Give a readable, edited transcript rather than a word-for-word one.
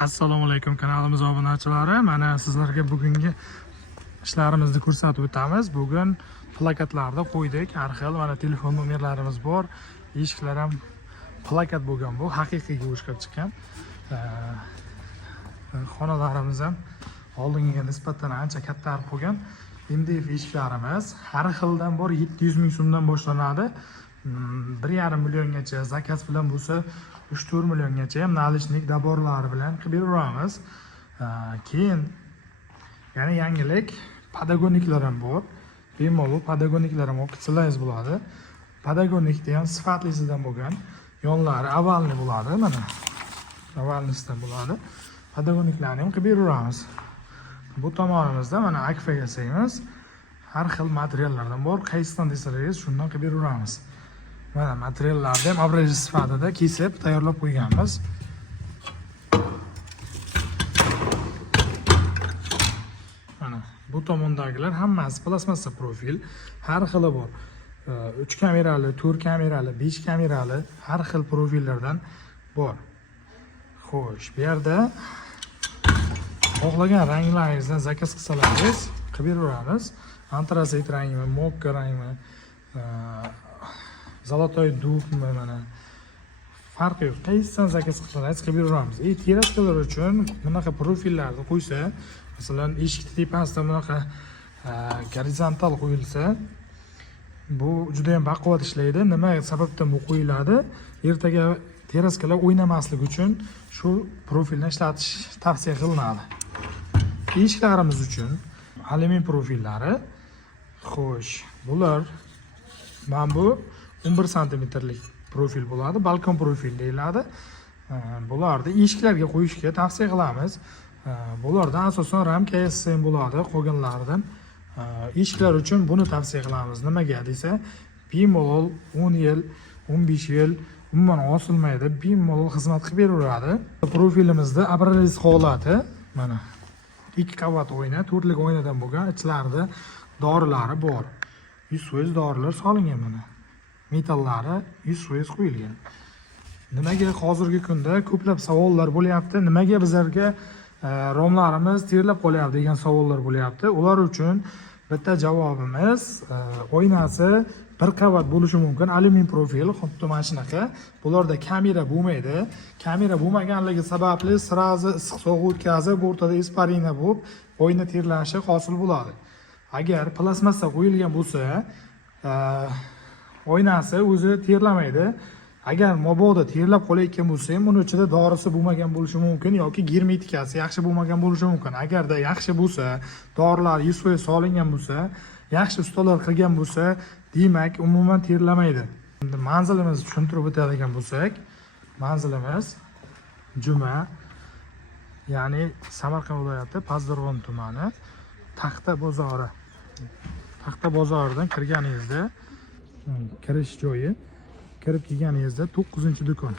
Assalomu alaykum kanalimiz obunachilari. Mana sizlarga bugungi ishlarimizni ko'rsatib o'tamiz. Bugun plakatlarni qo'ydik. Har xil mana telefon nomerlarimiz bor. Eshiklar ham plakat bo'lgan bu, haqiqiy go'shqa chiqqan. Xonalarimiz ham oldingiga nisbatan ancha kattaroq bo'lgan. MDF eshiklarimiz har xildan bor 700 ming so'mdan boshlanadi. 1,5 milliongacha zakaz bilan bo'lsa 3-4 milliongacha ham nalishnik daborlari bilan qilib beramiz. Keyin yana yangilik padagoniklar ham bor. Bemalol padagoniklar ham o'qitsangiz bo'ladi. Padagonikda ham sifatlisidan bo'lgan, yonlari ovalni bo'ladi, mana. Ovalnisidan bo'ladi. Padagoniklarni ham qilib beramiz. Bu tomonimizda mana akfa yasaymiz. Har xil materiallardan bor, qaysidan desangiz shundan qilib beramiz. Mana materiallarni ham abraj sifatida kesib tayyorlab qo'yganmiz. Mana bu tomondagilar hammasi plastmassa profil, har xili bor. 3 kamerali, 4 kamerali, 5 kamerali har xil profillardan bor. Xo'sh, bu yerda xohlagan ranglaringizdan zakaz qilsangiz qilib beramiz. Antrazit rangmi, mokka rangmi, zolotoy dubmi, mana farqi yo'q. Qaysidan zakaz qilsangiz qilib beramiz. Teraskalar uchun bunaqa profillarni qo'ysa, masalan, eshik tepasida bunaqa gorizontal qo'yilsa, bu juda ham baquvvat ishlaydi. Nima sababdan bu qo'yiladi? Ertaga teraskalar o'ynamasligi uchun shu profilni ishlatish tavsiya qilinadi. Eshiklarimiz uchun alyumin profillari. Xo'sh, bular mana bu 11 santimetrlik profil bo'ladi, balkon profil deyiladi. Bularni eshiklarga qo'yishga tavsiya qilamiz. Bulardan asosan ramka yasasa ham bo'ladi, qolganlaridan. Eshiklar uchun buni tavsiya qilamiz. Nimaga desa, bemalol 10 yil, 15 yil umuman osilmaydi, bemalol xizmat qilib beraveradi. Profilimizda abraliz holati, mana 2 qavat oyna, 4 lik oynadan bo'lgan, ichlarida dorilari bor. 100% dorilar solingan mana. Metallari 100% qo'yilgan. Nimaga hozirgi kunda ko'plab savollar bo'lyapti? Nimaga bizlarga romlarimiz terlab qolyapti degan savollar bo'lyapti. Ular uchun bitta javobimiz, oynasi bir qavat bo'lishi mumkin, alyumin profil, xuddi mana shunaqa. Bularda kamera bo'lmaydi. Kamera bo'lmaganligi sababli sirazi issiq sovuq o'tkazib, o'rtada isparina bo'lib, oyna terlashi hosil bo'ladi. Agar plastmassa qo'yilgan bo'lsa, oynasi o'zi terlamaydi. Agar mabodo terlab qolayotgan bo'lsa ham, uni ichida dorisi bo'lmagan bo'lishi mumkin yoki germetikasi yaxshi bo'lmagan bo'lishi mumkin. Agarda yaxshi bo'lsa, dorilar 100% solingan bo'lsa, yaxshi ustalar qilgan bo'lsa, demak umuman terlamaydi. Endi manzilimizni tushuntirib o'tadigan bo'lsak, manzilimiz Juma, ya'ni Samarqand viloyati Pazdarg'om tumani, Taxta bozori. Taxta bozoridan kirganingizda kirish joyi, kirib kelganingizda 9-do'kon.